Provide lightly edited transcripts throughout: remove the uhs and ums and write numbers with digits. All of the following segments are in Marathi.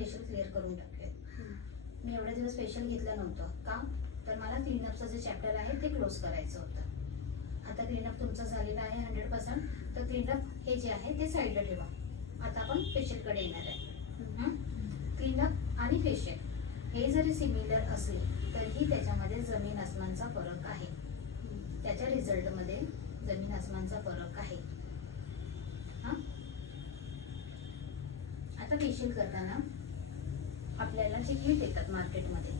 फेशियल क्लिअर करून टाकूयात. मी एवढे दिवस फेशियल घेतलं नव्हतं का, तर मला क्लीनअपचं जे चॅप्टर आहे ते क्लोज करायचं होतं. आता क्लीनअप तुमचं झालेलं आहे 100%. तर क्लीनअप हे जे आहे ते साईडला ठेवा. आता आपण फेशियलकडे येणार आहे. क्लीनअप आणि फेशियल हे जरी सिमिलर असले तरीही त्याच्यामध्ये जमीन आसमानचा फरक आहे. त्याच्या रिझल्टमध्ये जमीन आसमानचा फरक आहे. आता फेशियल करताना आपल्याला जे किट येतात मार्केटमध्ये,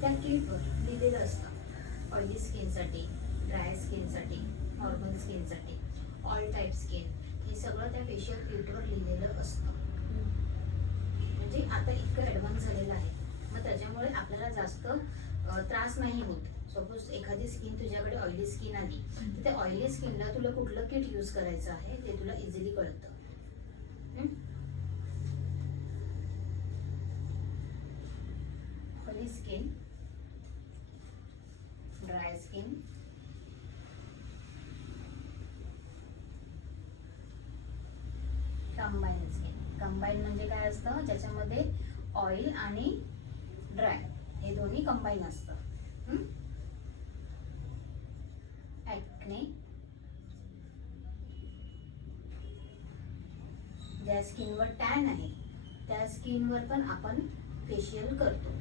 त्या किटवर लिहिलेलं असतं ऑइली स्किनसाठी, ड्राय स्किनसाठी, नॉर्मल स्किनसाठी, ऑल टाईप स्किन, हे सगळं त्या फेशियल किटवर लिहिलेलं असतं. म्हणजे आता इतकं ॲडव्हान्स झालेलं आहे, मग त्याच्यामुळे आपल्याला जास्त त्रास नाही होत. सपोज एखादी स्किन तुझ्याकडे ऑइली स्किन आली तर त्या ऑइली स्किनला तुला कुठलं किट यूज करायचं आहे ते तुला इझिली कळतं. Oily skin, dry skin, combine skin. Combine म्हणजे काय असतं, ज्याच्यामध्ये ऑइल आणि ड्राय हे दोन्ही कंबाईन असतं. ॲक्ने, ज्या स्किनवर टॅन आहे त्या स्किनवर पण आपण फेशियल करतो.